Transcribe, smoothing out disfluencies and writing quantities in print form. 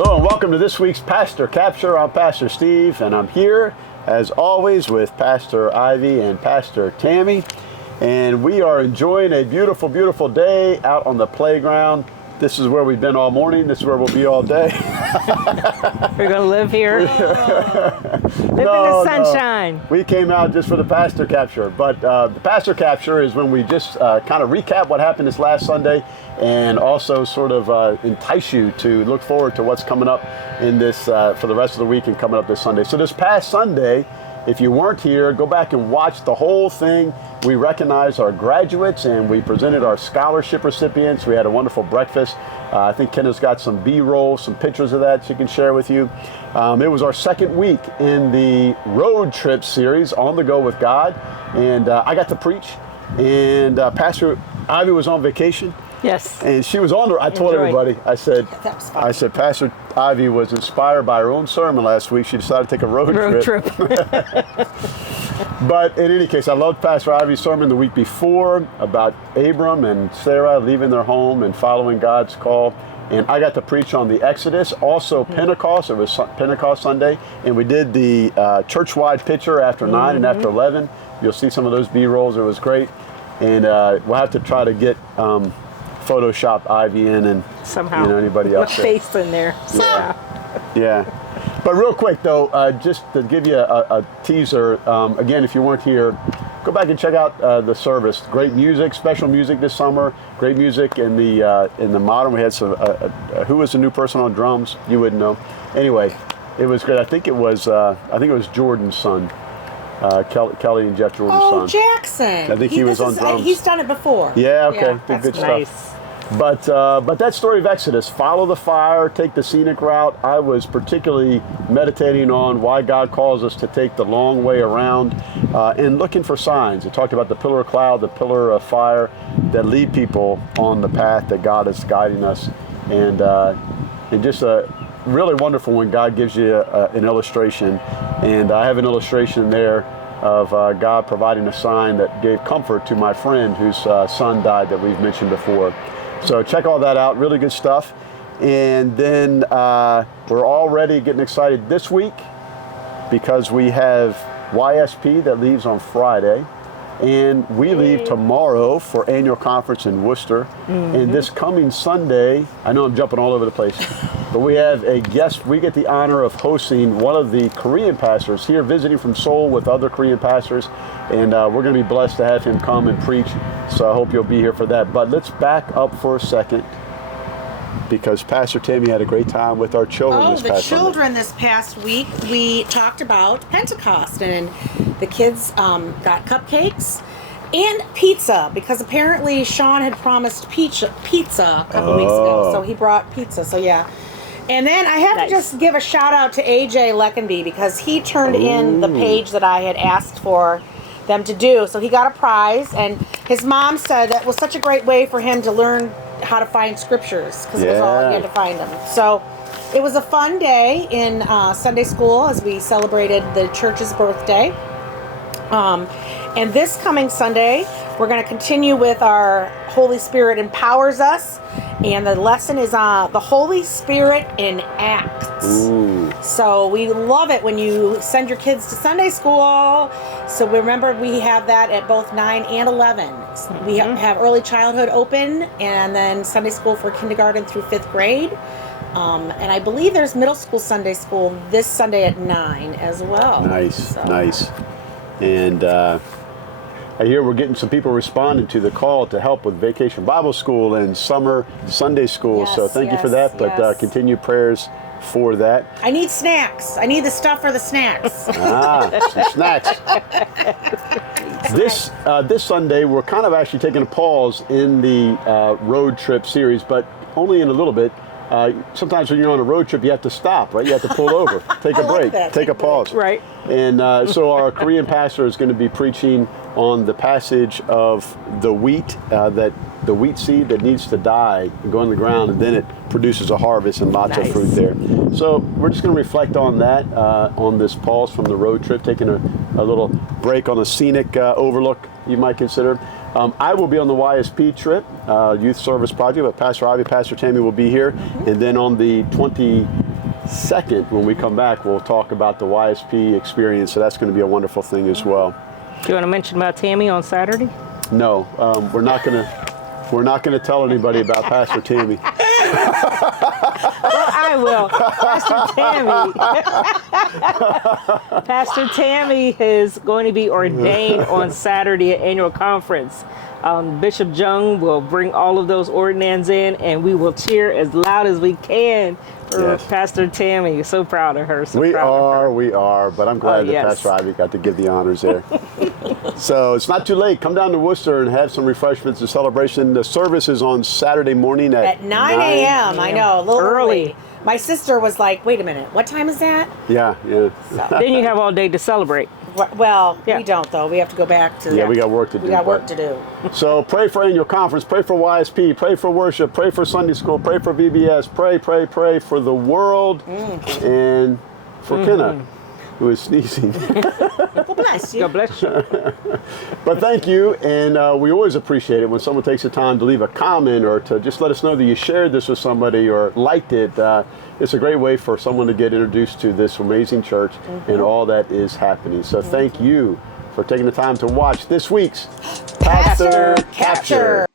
Hello and welcome to this week's Pastor Capture. I'm Pastor Steve and I'm here as always with Pastor Ivy and Pastor Tammy. And we are enjoying a beautiful, beautiful day out on the playground. This is where we've been all morning. This is where we'll be all day. We're going to live here. Live in the sunshine. No. We came out just for the Pastor Capture. But the Pastor Capture is when we just kind of recap what happened this last Sunday and also sort of entice you to look forward to what's coming up in this for the rest of the week and coming up this Sunday. So this past Sunday, if you weren't here, go back and watch the whole thing. We recognized our graduates and we presented our scholarship recipients. We had a wonderful breakfast. I think Kenna's got some B-roll, some pictures of that she can share with you. It was our second week in the road trip series, On the Go with God. And I got to preach. And Pastor Ivy was on vacation. Yes. And she was on there. I told everybody, I said, Pastor Ivy was inspired by her own sermon last week. She decided to take a road trip. But in any case, I loved Pastor Ivy's sermon the week before about Abram and Sarah leaving their home and following God's call. And I got to preach on the Exodus, also Pentecost. It was Pentecost Sunday. And we did the church-wide picture after 9 and after 11. You'll see some of those B-rolls. It was great. And we'll have to try to get Photoshop Ivy in and somehow anybody else. Face in there. Yeah. But real quick though, just to give you a teaser, again, if you weren't here, go back and check out the service. Great music, special music this summer. Great music in the modern. We had some. Who was the new person on drums? You wouldn't know. Anyway, it was great. I think it was Jordan's son. Kelly and Jeff Jordan's son. Oh, Jackson. I think he was on drums. He's done it before. Yeah, okay. Yeah, Good nice. stuff. But that story of Exodus, follow the fire, take the scenic route. I was particularly meditating on why God calls us to take the long way around and looking for signs. It talked about the pillar of cloud, the pillar of fire that lead people on the path that God is guiding us. And just really wonderful when God gives you an illustration. And I have an illustration there of God providing a sign that gave comfort to my friend whose son died that we've mentioned before. So check all that out, really good stuff. And then we're already getting excited this week because we have YSP that leaves on Friday. And we leave tomorrow for annual conference in Worcester. And this coming Sunday, I know I'm jumping all over the place, but we have a guest. We get the honor of hosting one of the Korean pastors here visiting from Seoul with other Korean pastors. And we're going to be blessed to have him come and preach. So I hope you'll be here for that. But let's back up for a second because Pastor Tammy had a great time with our children this past Sunday. This past week, we talked about Pentecost, and the kids got cupcakes and pizza because apparently Sean had promised pizza a couple weeks ago, so he brought pizza. So yeah. And then I have to just give a shout out to AJ Leckenby because he turned in the page that I had asked for them to do. So he got a prize, and his mom said that was such a great way for him to learn how to find scriptures because it was all he had to find them. So it was a fun day in Sunday school as we celebrated the church's birthday. And this coming Sunday, we're going to continue with our Holy Spirit Empowers Us. And the lesson is the Holy Spirit in Acts. Ooh. So we love it when you send your kids to Sunday school. So remember, we have that at both 9 and 11. We have early childhood open and then Sunday school for kindergarten through 5th grade. And I believe there's middle school Sunday school this Sunday at 9 as well. Nice. And I hear we're getting some people responding to the call to help with Vacation Bible School and Summer Sunday School. So thank you for that. But continue prayers for that. I need snacks. I need the stuff for the snacks. Some snacks. This Sunday, we're kind of actually taking a pause in the road trip series, but only in a little bit. Sometimes when you're on a road trip, you have to stop, right? You have to pull over, take a break, take a pause. Right. And so our Korean pastor is going to be preaching on the passage of the wheat, that the wheat seed that needs to die and go in the ground, and then it produces a harvest and lots of fruit there. So we're just going to reflect on that on this pause from the road trip, taking a little break on a scenic overlook, you might consider. I will be on the YSP trip, Youth Service Project, but Pastor Ivy, Pastor Tammy will be here. And then on the 2nd, when we come back, we'll talk about the YSP experience. So that's going to be a wonderful thing as well. Do you want to mention about Tammy on Saturday? No, we're not going to tell anybody about Pastor Tammy. Well, I will. Pastor Tammy is going to be ordained on Saturday at annual conference. Bishop Jung will bring all of those ordinands in, and we will cheer as loud as we can for Pastor Tammy. So proud of her. We are, but I'm glad that yes. Pastor Ivy got to give the honors there. So it's not too late. Come down to Worcester and have some refreshments and celebration. The service is on Saturday morning at 9 a.m. I know, a little Early. My sister was like, wait a minute, what time is that? Yeah. Then you have all day to celebrate. Well, Yeah. we don't, though. We have to go back to... Yeah, we got work to do. We got work but- to do. So pray for annual conference, pray for YSP, pray for worship, pray for Sunday school, pray for VBS, pray for the world, and for Kenna, who is sneezing. Well, bless you. God bless you. But thank you, and we always appreciate it when someone takes the time to leave a comment or to just let us know that you shared this with somebody or liked it. It's a great way for someone to get introduced to this amazing church and all that is happening. So thank you for taking the time to watch this week's Pastor Capture.